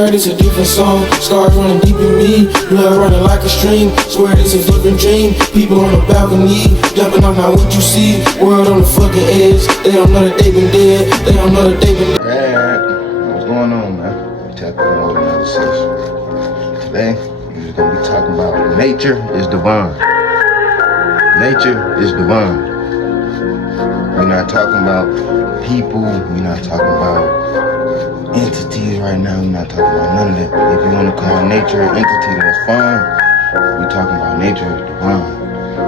Swear this a different song. Scars running deep in me, blood running like a stream. Swear this a different dream. People on the balcony, jumping off now what you see. World on the fucking edge. They don't know that they been dead. They don't know that they been dead. Alright, what's going on, man? We tapping on another session. Today, we're just gonna be talking about nature is divine. Nature is divine. We're not talking about people. We're not talking about entities right now. We're not talking about none of that. If you want to call nature an entity, that's fine. We're talking about nature is divine.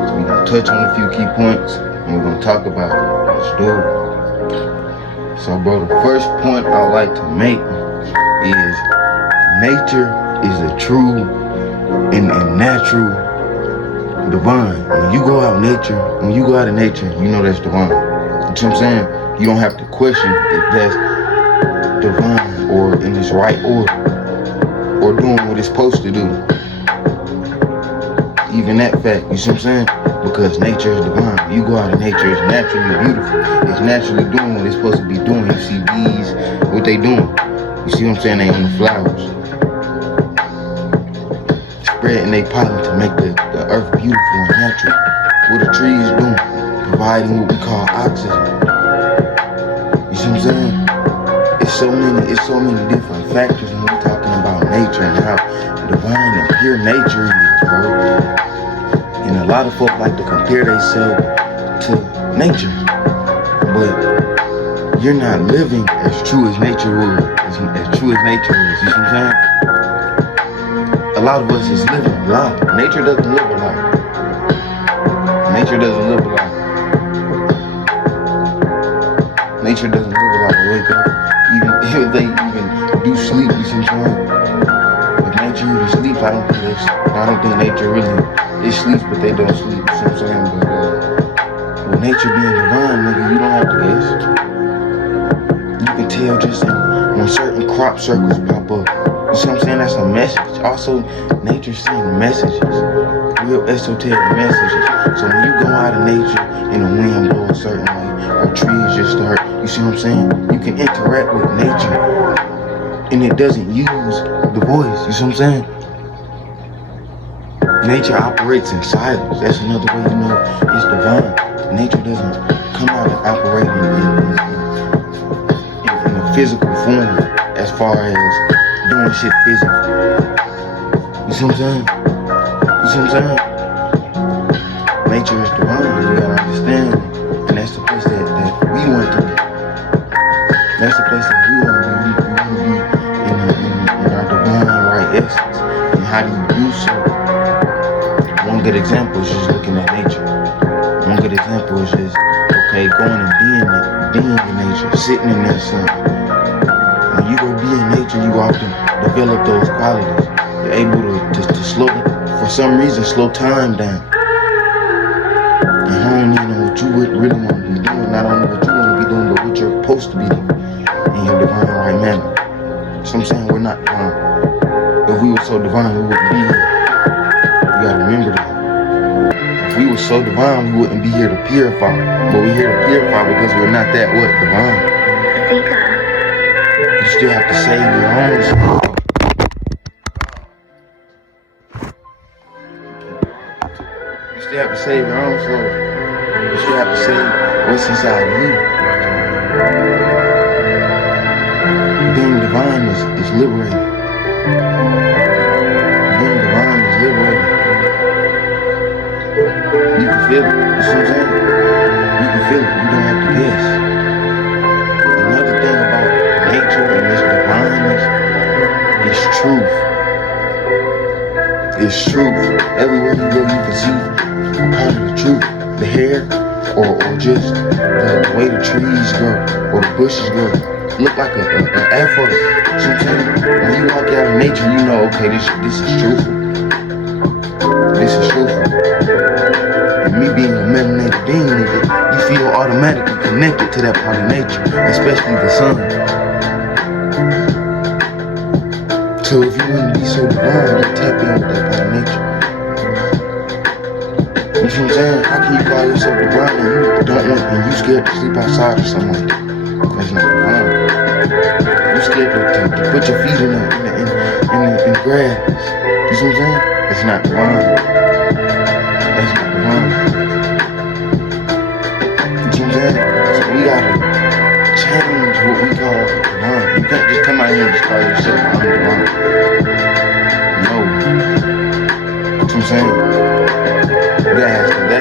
So we're going to touch on a few key points and we're going to talk about it. Let's do it. So, bro, the first point I would like to make is nature is a true and natural divine. When you go out in nature, you know that's divine. You know what I'm saying? You don't have to question if that's divine or in its right order or doing what it's supposed to do. Even that fact, you see what I'm saying? Because nature is divine. When you go out in nature, it's naturally beautiful. It's naturally doing what it's supposed to be doing. You see bees, what they doing. You see what I'm saying? They on the flowers. Spreading they pollen to make the earth beautiful and natural. What the trees doing? Providing what we call oxygen. You see what I'm saying? It's so many different factors when we're talking about nature and how divine and pure nature is, bro. And a lot of folks like to compare themselves to nature. But you're not living as true as nature would, as true as nature is, you see what I'm saying? A lot of us is living a lie. Nature doesn't live a lie. Nature doesn't live a lie. Nature doesn't live a lie. Wake up. Even if they even do sleep, you see what I'm saying? If nature even sleeps, I don't think nature really, it sleeps, but they don't sleep, you see what I'm saying? But with nature being divine, nigga, you don't have to guess. You can tell just when certain crop circles pop up. You see what I'm saying? That's a message. Also, nature sends messages, real esoteric messages. So when you go out in nature and the wind blows a certain way, or trees just start, you see what I'm saying? You can interact with nature, and it doesn't use the voice. You see what I'm saying? Nature operates in silence. That's another way you know it's divine. Nature doesn't come out and operate in a physical form as far as doing shit physically. You see what I'm saying? You see what I'm saying? Nature is divine, you gotta understand. And that's the place that we want to be. That's the place that we want to be. We want to be in our divine right essence. And how do you do so? One good example is just looking at nature. One good example is just, okay, going and being in nature, sitting in that sun. When you go be in nature, you often develop those qualities. You're able to slow, for some reason, slow time down. And hone in on what you really want to be doing. Not only what you want to be doing, but what you're supposed to be doing in your divine right manner. So I'm saying we're not divine. If we were so divine, we wouldn't be here. You gotta remember that. If we were so divine, we wouldn't be here to purify. But we're here to purify because we're not that what? Divine. You still have to save your own soul. You still have to save your own soul. You still have to save what's inside of you. Being divine is liberating. Being divine is liberating. You can feel it. You see what I'm saying? You can feel it. You don't have to guess. Another thing about nature and this divineness is truth. It's truth. Everywhere you go, you can see a part of the truth. The hair, or just the way the trees grow, or the bushes grow. Look like an afro. Sometimes when you walk out in nature, you know, okay, this is truthful. This is truthful. And me being a melanated being, nigga, you feel automatically connected to that part of nature, especially the sun. So if you want to be so divine, you tap in with that part of nature. You see what I'm saying? How can you call yourself divine and you don't want, and you scared to sleep outside or something like that? That's not divine. You scared to put your feet in the grass. You see what I'm saying? That's not divine. That's not divine. You see what I'm saying? So we gotta change what we call divine. You can't just come out here and just call yourself I'm divine. No. You know what I'm saying? That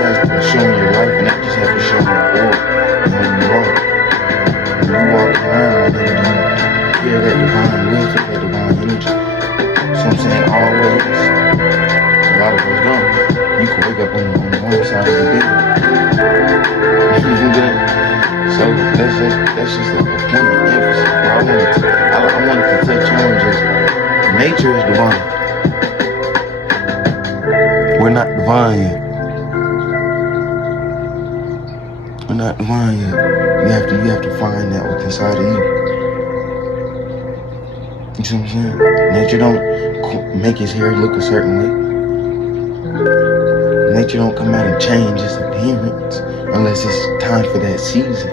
has to show in your life, and that just has to show in your world and who you are. When you walk around and you hear that divine wisdom, that divine energy. So I'm saying always, a lot of us don't. You can wake up on the wrong side of the bed. So that's just a point of emphasis. I wanted to touch on just nature is divine. We're not divine yet. We're not divine yet. You have to find that what's inside of you. You see what I'm saying? Nature don't make his hair look a certain way. Nature don't come out and change its appearance unless it's time for that season.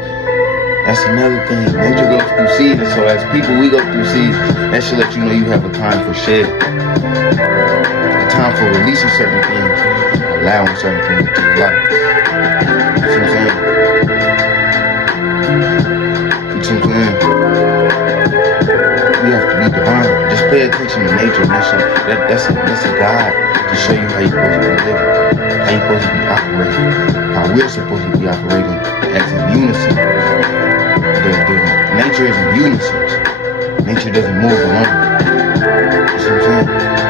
That's another thing. Nature goes through seasons, so as people, we go through seasons. That should let you know you have a time for shedding. A time for releasing certain things, allowing certain things into your life. You see what I'm saying? You see what I'm saying? You have to be divine. Just pay attention to nature, and that's a guide to show you how you're supposed to be living, how you're supposed to be operating, how we're supposed to be operating as in unison. Nature is in unison. Nature doesn't move alone. You see what I'm saying?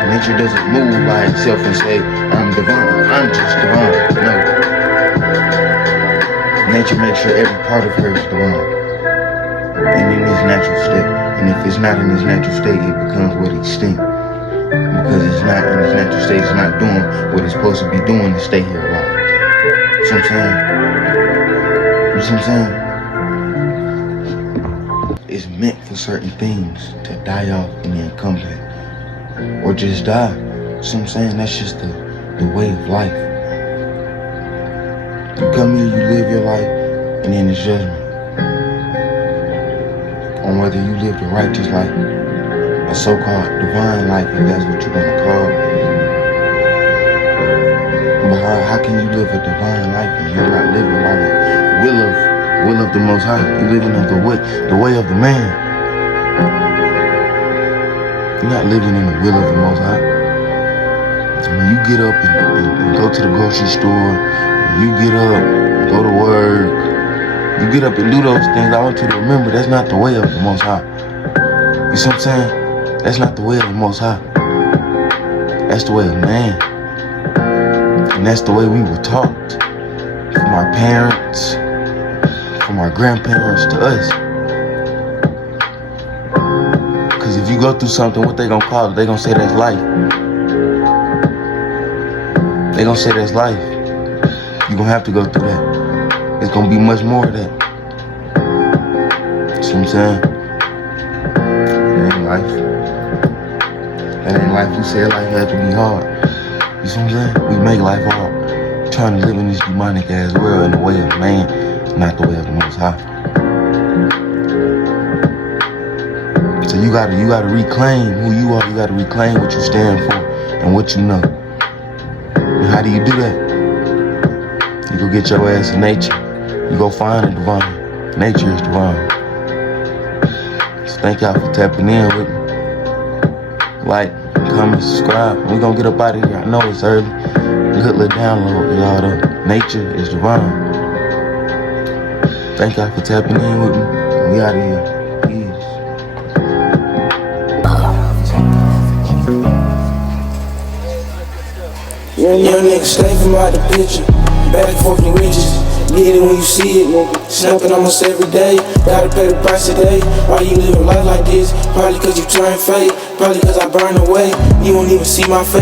Nature doesn't move by itself and say, I'm divine, I'm just divine. No. Nature makes sure every part of her is divine. And in its natural state. And if it's not in its natural state, it becomes what extinct. Because it's not in its natural state, it's not doing what it's supposed to be doing to stay here alive. You see what I'm saying? You see what I'm saying? It's meant for certain things to die off and then come back. Or just die. You see what I'm saying? That's just the way of life. You come here, you live your life, and then it's judgment. On whether you live the righteous life, a so-called divine life, if that's what you're gonna call it. But how can you live a divine life if you're not living by the will of the Most High? You're living of the way of the man. You're not living in the will of the Most High. When you get up and go to the grocery store, when you get up, go to work, you get up and do those things, I want you to remember that's not the way of the Most High. You see what I'm saying? That's not the way of the Most High. That's the way of man. And that's the way we were taught. From our parents, from our grandparents to us. Because if you go through something, what they gonna call it? They gonna say that's life. They gonna say that's life. You gonna have to go through that. It's gonna be much more of that. See what I'm saying? It ain't life. That ain't life. We say life has to be hard. You see what I'm saying? We make life hard. We're trying to live in this demonic ass world in the way of man, not the way of the Most High. So you gotta reclaim who you are. You gotta reclaim what you stand for and what you know. And how do you do that? You go get your ass in nature. You go find the divine. Nature is divine. So thank y'all for tapping in with me. Like, comment, subscribe. We gonna get up out of here. I know it's early. Good little download, y'all though. Nature is divine. Thank y'all for tapping in with me. We out of here. Peace. Young nigga stay from out the picture. Back and forth the riches. Get it when you see it, nigga. Snapping almost every day. Gotta pay the price today. Why you living life like this? Probably cause you turn fake. Probably cause I burn away. You won't even see my face.